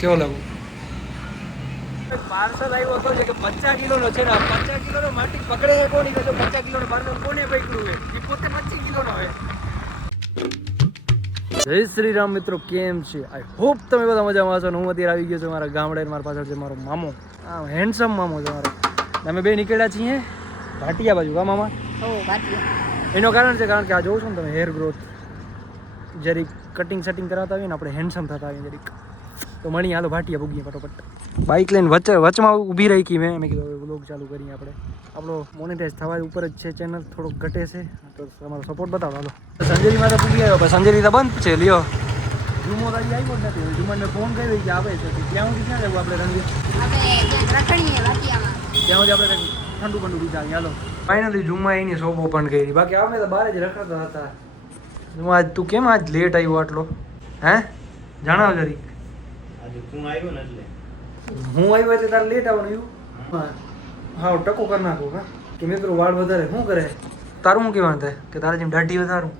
કેવો લાગુ? પાર્સલ આવ્યો હતો જે કે 50 કિલોનો છે ને 50 કિલોનો માટી પકડે કોની કે 50 કિલોનો પાર્સલ કોને પકડ્યું છે એ પોતે 25 કિલોનો હોય. જય શ્રી રામ મિત્રો, કેમ છે? આઈ હોપ તમે બધા મજામાં હશો. હું અત્યારે આવી ગયો છું મારા ગામડે. મારા પાછળ છે મારો મામો, હેન્ડસમ મામો છે મારો. અમે બે નીકળ્યા છીએ ભાટિયા બાજુ. કા મામા? એનું કારણ છે કારણ કે આ જોઉં છું ને તમે, હેર ગ્રોથ જરીક કટિંગ સેટિંગ કરાવતા આવીએ ને આપણે હેન્ડસમ થતા આવીએ જરીક. તો મળી હાલો ભાટિયા ભૂગીએ ફટોફટ. બાઇક લઈને વચમાં ઊભી રાખી મેં કીધું હવે વ્લોગ ચાલુ કરીએ આપણે. આપણો મોનેટાઈઝ થવા ઉપર જ છે ચેનલ, થોડોક ઘટે છે તો તમારો સપોર્ટ બતાવો. હાલો સંજેરીમાં તો પૂગી આવ્યો, સંજેરી તો બંધ છે. લ્યો જુમો તો આવ્યો જ નથી. જુમાને ફોન કર્યો કે આવે છે ત્યાં સુધી ક્યાં જવું આપણે રંગે? ત્યાં સુધી આપણે ઠંડુ ઠંડુ પીતા. હાલો ફાઇનલી જુમા એની શોપ ઓપન કરી. બાકી અમે તો બહાર જ રખડતા હતા. આજ તું કેમ આજ લેટ આવ્યો આટલો? હે જણાવ જરીક. હું આવ્યો એટલે તારે લેટ આવવાનું એવું? હા ટકો કરી નાખું. હા કે મિત્રો વાળ વધારે શું કરે? તારું શું કહેવાનું થાય કે તારે જેમ દાઢી વધારું?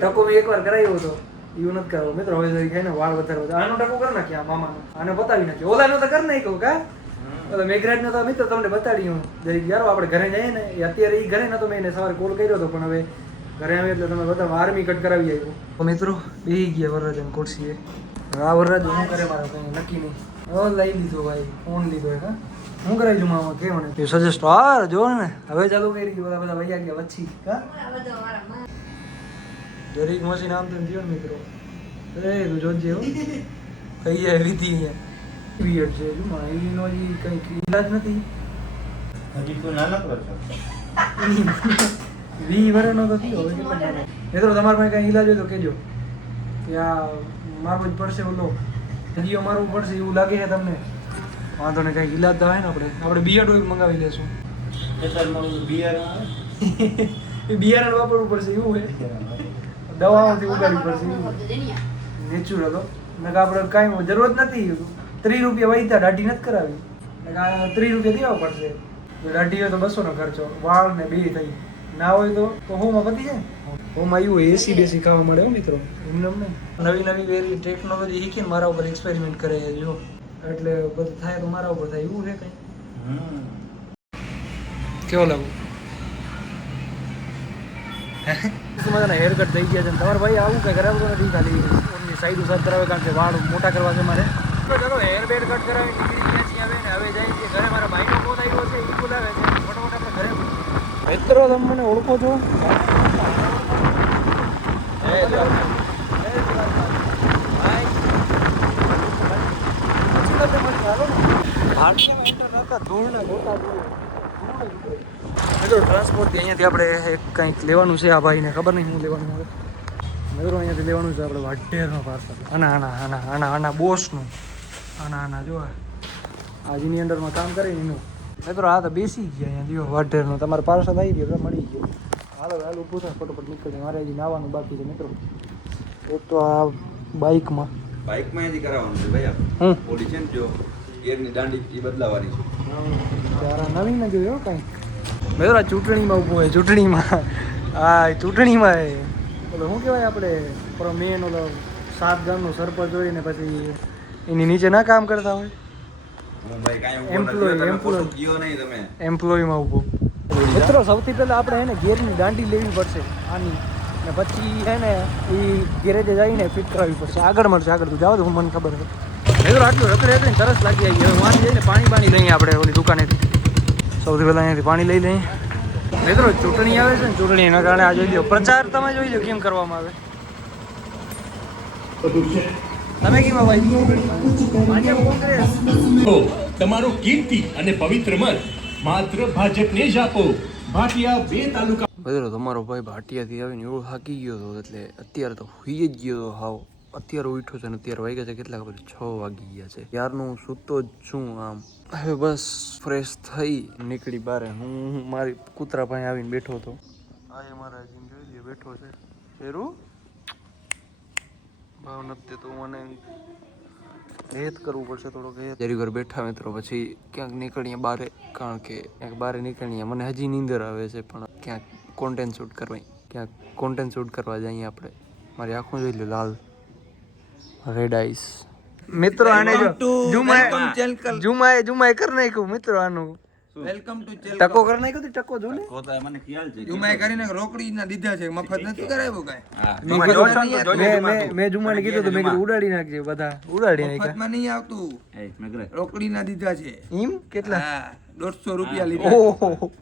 ટકો મેં એકવાર કરાવ્યો હતો, એવું નથી કરાવો મિત્રો. હવે જરી ખાય ને વાળ વધારે આનો ટકો કરી નાખ્યા મામાનો, આને બતાવી નાખ્યો. ઓલાનો તો કરી નાખ્યો કા મેઘરાજ નો તો મિત્રો તમને બતાડી હું જરીક. યાર આપણે ઘરે જઈએ ને, અત્યારે એ ઘરે નતો, મેં એને સવારે કોલ કર્યો હતો પણ હવે ઘરે આવે એટલે તમે બધા આર્મી કટ કરાવી આવ્યો. તો મિત્રો બેસી ગયા વરરાજન ખુરશીએ. આ વરરાજ શું કરે મારે કંઈ નક્કી નહીં. હવે લઈ લીધો ભાઈ, ફોન લીધો. હા શું કરાવી જુમામાં કે મને સજેસ્ટ હા જો ને હવે ચાલુ કરી ગયું. બધા વૈયા ગયા વચ્ચી. હા જરીક મશીન આમ તેમ થયો ને મિત્રો. એ તું જોજે હો કઈ જાય વીતી અહીંયા વિયર છે જુમા. એનો હજી કંઈક ઈલાજ નથી. હજી તો નાનકડો છો. 20 વર્ષનો તો થયો હવે. કેટલા નાનો મિત્રો તમારા પાસે કાંઈ ઈલાજ હોય તો કહેજો કે આ મારવો જ પડશે. ઓલો હજીઓ મારવું પડશે એવું લાગે છે તમને? વાંધો ને કાંઈક ઈલાજ તો હોય ને. આપણે બિયર્ડ ઓઇલ મંગાવી લેશું. એ બિયારણ વાપરવું પડશે એવું હોય. દવાઓથી ઉગાડવી પડશે નેચરલ હતો. આપણે કાંઈ જરૂરત નથી. 30 રૂપિયા વહીતા દાઢી નથી કરાવી. 30 રૂપિયા દેવા પડશે. દાઢી હોય તો 200 નો ખર્ચો, વાળ ને બે થઈ. ના હોય તો હોમાં પતી જાય. હોમાં આવ્યું એસી બેસી ખાવા મળે હો મિત્રો. એમને નવી નવી વેરી ટેકનોલોજી શીખીને મારા ઉપર એક્સપેરિમેન્ટ કરે જો. એટલે બધું થાય તો મારા ઉપર થાય એવું છે કંઈ. કેવો લાગુ? મજાના હેર કટ થઈ ગયા છે. તમારે ભાઈ આવું કંઈ કરાવતું નથી, ખાલી એમની સાઈડ સર કરાવે કારણ કે વાળ મોટા કરવા છે મારે. ચાલો હેર બેર કટ કરાવી નીકળી ગયા છીએ હવે ને. હવે જાય છે ઘરે. મારા ભાઈનો ફોન આવ્યો છે, એ બોલાવે છે. ફટોફટ આપણે ઘરે મિત્રો. તમે મને ઓળખો છો? ટ્રાન્સપોર્ટ અહીંયાથી આપણે કંઈક લેવાનું છે. આ ભાઈને ખબર નહીં શું લેવાનું હવે. મિત્રો અહીંયાથી લેવાનું છે આપણે વાઢેરનો પાર્સલ. આના બોસનું. આના જો આજની અંડરમાં કામ કરે ને એનું. મિત્રો આ તો બેસી ગયા અહીંયા જો વાઢેરનો. તમારે પાર્સલ આવી ગયો મળી ગયો. હાલો ઊભું થાય ફટોફટ નીકળે. મારે હજી નાવાનું બાકી છે મિત્રો. એક તો આ બાઇકમાં હજી કરાવવાનું છે ભાઈ. આપણે ઓલી છે ને જો ગેરની દાંડી એ બદલાવાની છે. યાર નવીન ન જોયો કાંઈ. મિત્રો આ ચૂંટણીમાં ઊભો હોય. ચૂંટણીમાં ઓલો શું કહેવાય આપણે પેલો મેન ઓલો 7 ગામનો સરપંચ હોય ને પછી એની નીચે ના કામ કરતા હોય એમ્પ્લોયમાં ઊભો. મિત્રો સૌથી પહેલાં આપણે હે ને ગેરની દાંડી લેવી પડશે આની, ને પછી હે ને એ ગેરેજે જઈને ફિટ કરાવવી પડશે. આગળ મળશે આગળ. તું જાઓ તો મને ખબર છે. મિત્રો આટલું રખડી તરસ લાગી આવી. હવે વાંચી જઈને પાણી લઈએ આપણે ઓલી દુકાનેથી. સૌથી પહેલાં અહીંયાથી પાણી લઈ લઈએ. મિત્રો ચૂંટણી આવે છે ને, ચૂંટણીના કારણે આ જોઈ લો પ્રચાર. તમે જોઈ લો કેમ કરવામાં આવે. તમે કેમ ભાઈ તમારું કીર્તિ અને પવિત્ર મત માત્ર ભાજપને જ આપો. ભાટિયા 2 તાલુકા. બદલો તમારો ભાઈ ભાટિયાથી આવીને એવો થાકી ગયો હતો એટલે અત્યારે તો હુઈ જ ગયો હતો. હાવ અત્યારે ઉઠ્યો છે ને અત્યારે વાગ્યા છે કેટલા ખબર? 6 વાગી ગયા છે. યારનું સૂતો જ છું આમ. હવે બસ ફ્રેશ થઈ નીકળી બારે. હું મારી કૂતરા પાસે આવીને બેઠો હતો. આ મારા જોઈ લે બેઠો છે. શેરું ભાવ નથી દેતો મને. હેત કરવું પડશે થોડોક. જરી ઘર બેઠા મિત્રો પછી ક્યાંક નીકળીએ બારે. કારણ કે ક્યાંક બારે નીકળીએ. મને હજી નીંદર આવે છે પણ ક્યાંક કોન્ટેન્ટ શૂટ કરવા જઈએ આપણે. મારી આંખો જોઈ લો લાલ, રેડ આઈસ. મિત્રો આને જો Welcome to જુમાએ કરી નાખ્યું મિત્રો આનું વેલકમ ટુ ચેલ ટકો કરી નાખ્યો તો ટકો જો ને મને ખ્યાલ છે જુમાએ કરીને રોકડી ના દીધા છે મફત નથી કરાવ્યું કાંઈ હા મેં કીધું મેં જુમાને કીધું તો મેં કીધું ઉડાડી નાખજે બધા ઉડાડી નાખ્યા મફતમાં નહીં આવતું રોકડી ના દીધા છે એમ કેટલા હા 150 રૂપિયા લીધા ઓહો